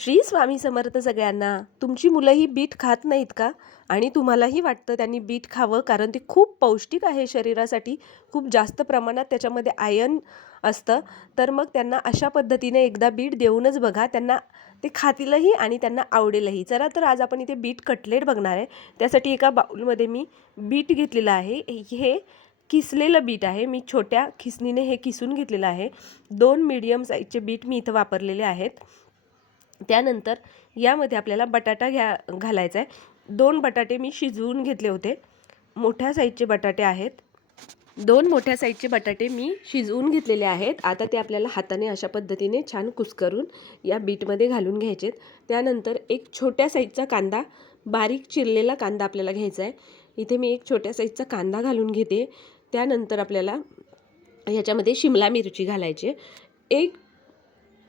श्री स्वामी समर्थ सगळ्यांना तुमची मुलंही बीट खात नाहीत का? आणि तुम्हालाही वाटतं त्यांनी बीट खावं कारण ते खूप पौष्टिक आहे शरीरासाठी. खूप जास्त प्रमाणात त्याच्यामध्ये आयन असतं. तर मग त्यांना अशा पद्धतीने एकदा बीट देऊनच बघा. त्यांना ते खातीलही आणि त्यांना आवडेलही. चला तर आज आपण इथे बीट कटलेट बघणार आहे. त्यासाठी एका बाउलमध्ये मी बीट घेतलेलं आहे. हे किसलेलं बीट आहे. मी छोट्या खिसणीने हे किसून घेतलेलं आहे. दोन मीडियम साईजचे बीट मी इथं वापरलेले आहेत. त्यानंतर यामध्ये आपल्याला बटाटा घ्या घालायचा आहे. दोन बटाटे मी शिजवून घेतले होते. मोठ्या साईजचे बटाटे आहेत. दोन मोठ्या साईजचे बटाटे मी शिजवून घेतलेले आहेत. आता ते आपल्याला हाताने अशा पद्धतीने छान कुस्करून या बीटमध्ये घालून घ्यायचेत त्यानंतर एक छोट्या साईजचा कांदा बारीक चिरलेला कांदा आपल्याला घ्यायचा आहे. इथे मी एक छोट्या साईजचा कांदा घालून घेते. त्यानंतर आपल्याला ह्याच्यामध्ये शिमला मिरची घालायची एक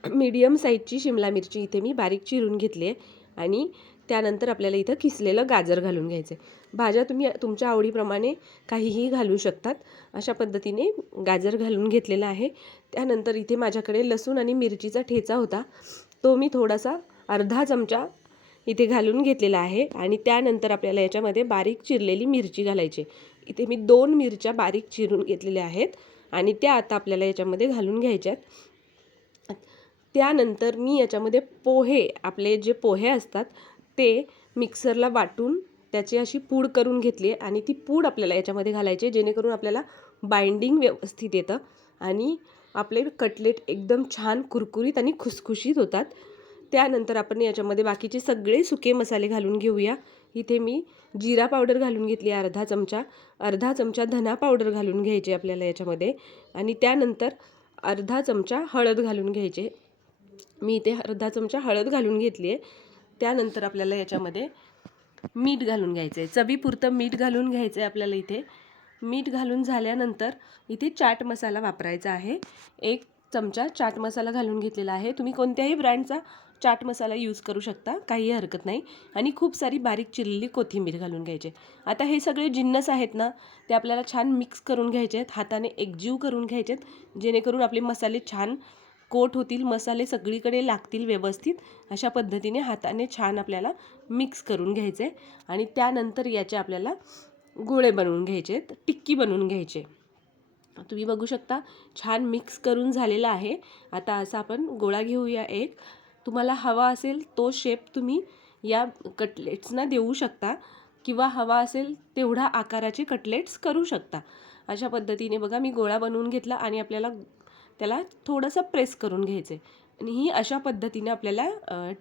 मीडियम साईजची शिमला मिरची इथे मी बारीक चिरून घेतली आहे. आणि त्यानंतर आपल्याला इथं किसलेलं गाजर घालून घ्यायचं आहे भाज्या तुम्ही तुमच्या आवडीप्रमाणे काहीही घालू शकतात. अशा पद्धतीने गाजर घालून घेतलेलं आहे. त्यानंतर इथे माझ्याकडे लसूण आणि मिरचीचा ठेचा होता. तो मी थोडासा अर्धा चमचा इथे घालून घेतलेला आहे. आणि त्यानंतर आपल्याला याच्यामध्ये बारीक चिरलेली मिरची घालायची. इथे मी दोन मिरच्या बारीक चिरून घेतलेल्या आहेत. आणि त्या आता आपल्याला याच्यामध्ये घालून घ्यायच्यात. त्यानंतर मी याच्यामध्ये पोहे आपले जे पोहे असतात ते मिक्सरला वाटून त्याची अशी पूड करून घेतली आहे आणि ती पूड आपल्याला याच्यामध्ये घालायची आहे जेणेकरून आपल्याला बाइंडिंग व्यवस्थित येतं आणि आपले कटलेट एकदम छान कुरकुरीत आणि खुसखुशीत होतात. त्यानंतर आपण याच्यामध्ये बाकीचे सगळे सुके मसाले घालून घेऊया. इथे मी जिरा पावडर घालून घेतली अर्धा चमचा. अर्धा चमचा धना पावडर घालून घ्यायचे आपल्याला याच्यामध्ये. आणि त्यानंतर अर्धा चमचा हळद घालून घ्यायचे मी इथे अर्धा चमचा हळद घालून घेतली आहे. त्यानंतर आपल्याला याच्यामध्ये मीठ घालून घ्यायचं आहे. चवीपुरतं मीठ घालून घ्यायचं आहे आपल्याला इथे. मीठ घालून झाल्यानंतर इथे चाट मसाला वापरायचा आहे. एक चमचा चाट मसाला घालून घेतलेला आहे. तुम्ही कोणत्याही ब्रँडचा चाट मसाला यूज करू शकता. काही हरकत नाही. आणि खूप सारी बारीक चिरलेली कोथिंबीर घालून घ्यायचे आता हे सगळे जिन्नस आहेत ना ते आपल्याला छान मिक्स करून घ्यायचे आहेत. हाताने एकजीव करून घ्यायचे आहेत. जेणेकरून आपले मसाले छान कोट होतील मसाले सगळीकडे लागतील व्यवस्थित अशा पद्धतीने हाताने छान आपल्याला मिक्स करून घ्यायचे आणि त्यानंतर याचे आपल्याला गोळे बनवून घ्यायचे आहेत टिक्की बनवून घ्यायचे. तुम्ही बघू शकता छान मिक्स करून झालेला आहे. आता असा आपण गोळा घेऊया एक. तुम्हाला हवा असेल तो शेप तुम्ही या कटलेट्सना देऊ शकता किंवा हवा असेल तेवढा आकाराचे कटलेट्स करू शकता. अशा पद्धतीने बघा मी गोळा बनवून घेतला आणि आपल्याला त्याला थोडंसं प्रेस करून घ्यायचं. आहे आणि ही अशा पद्धतीने आपल्याला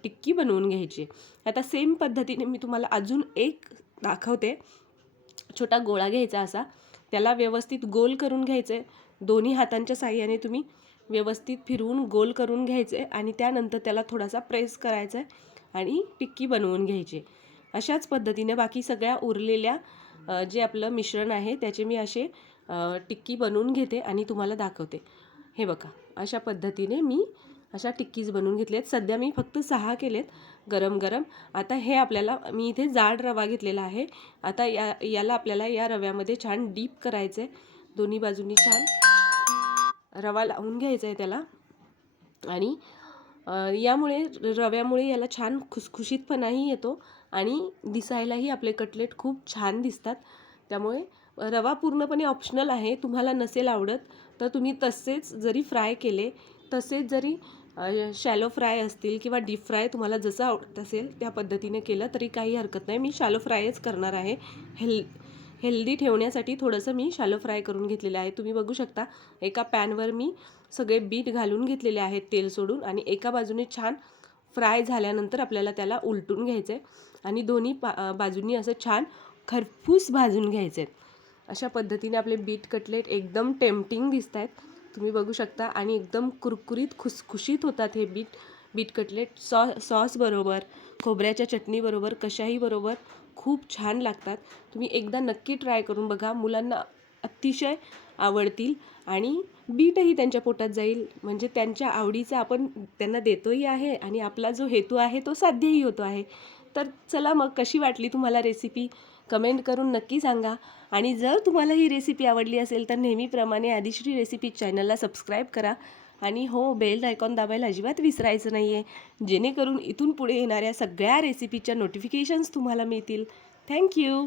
टिक्की बनवून घ्यायची. आहे आता सेम पद्धतीने मी तुम्हाला अजून एक दाखवते. छोटा गोळा घ्यायचा असा. त्याला व्यवस्थित गोल करून घ्यायचं. आहे दोन्ही हातांच्या साह्याने तुम्ही व्यवस्थित फिरवून गोल करून घ्यायचे आणि त्यानंतर त्याला थोडासा प्रेस करायचा आहे आणि टिक्की बनवून घ्यायची. आहे. अशाच पद्धतीने बाकी सगळ्या उरलेल्या जे आपलं मिश्रण आहे त्याचे मी असे टिक्की बनवून घेते आणि तुम्हाला दाखवते. हे बघा अशा पद्धतीने मी अशा टिक्कीज बनवून घेतल्या आहेत. सध्या मी फक्त सहा केलेत गरम गरम. आता हे आपल्याला मी इथे जाड रवा घेतलेला आहे. आता या याला आपल्याला या रव्यामध्ये छान डीप करायचं आहे दोन्ही बाजूंनी छान रवा लावून घ्यायचा आहे त्याला. आणि यामुळे रव्यामुळे याला छान खुसखुशीतपणाही येतो आणि दिसायलाही आपले कटलेट खूप छान दिसतात. त्यामुळे रवा पूर्णपणे ऑप्शनल आहे तुम्हाला नसेल आवडत. तर तुम्ही तसेच जरी फ्राय केले तसेच जरी शॅलो फ्राय असतील किंवा डीप फ्राय तुम्हाला जसं आवडत असेल त्या पद्धतीने केलं तरी काही हरकत नाही. मी शॅलो फ्रायच करणार आहे. हेल हेल्दी ठेवण्यासाठी थोडंसं मी शॅलो फ्राय करून घेतलेलं आहे. तुम्ही बघू शकता एका पॅनवर मी सगळे बीट घालून घेतलेले आहेत तेल सोडून आणि एका बाजूने छान फ्राय झाल्यानंतर आपल्याला त्याला उलटून घ्यायचं आहे आणि दोन्ही पा बाजूंनी असं छान खरपूस भाजून घ्यायचे आहेत अशा पद्धतीने आपले बीट कटलेट एकदम टेम्पटिंग दिसत आहेत तुम्ही बघू शकता आणि एकदम कुरकुरीत खुसखुशीत होतात हे बीट बीट कटलेट सॉ सॉसबरोबर खोबऱ्याच्या चटणीबरोबर कशाही बरोबर खूप छान लागतात. तुम्ही एकदा नक्की ट्राय करून बघा. मुलांना अतिशय आवडतील आणि बीटही त्यांच्या पोटात जाईल. म्हणजे त्यांच्या आवडीचा आपण त्यांना देतोही आहे आणि आपला जो हेतू आहे तो साध्यही होतो आहे. तर चला मग कशी वाटली तुम्हाला रेसिपी कमेंट करून नक्की सांगा. आणि जर तुम्हाला ही रेसिपी आवडली असेल तर नेहमीप्रमाणे आदिश्री रेसिपी चॅनलला सबस्क्राईब करा. आणि हो बेल आयकॉन दाबायला अजिबात विसरायचं नाही आहे जेणेकरून इथून पुढे येणाऱ्या सगळ्या रेसिपीच्या नोटिफिकेशन्स तुम्हाला मिळतील. थँक्यू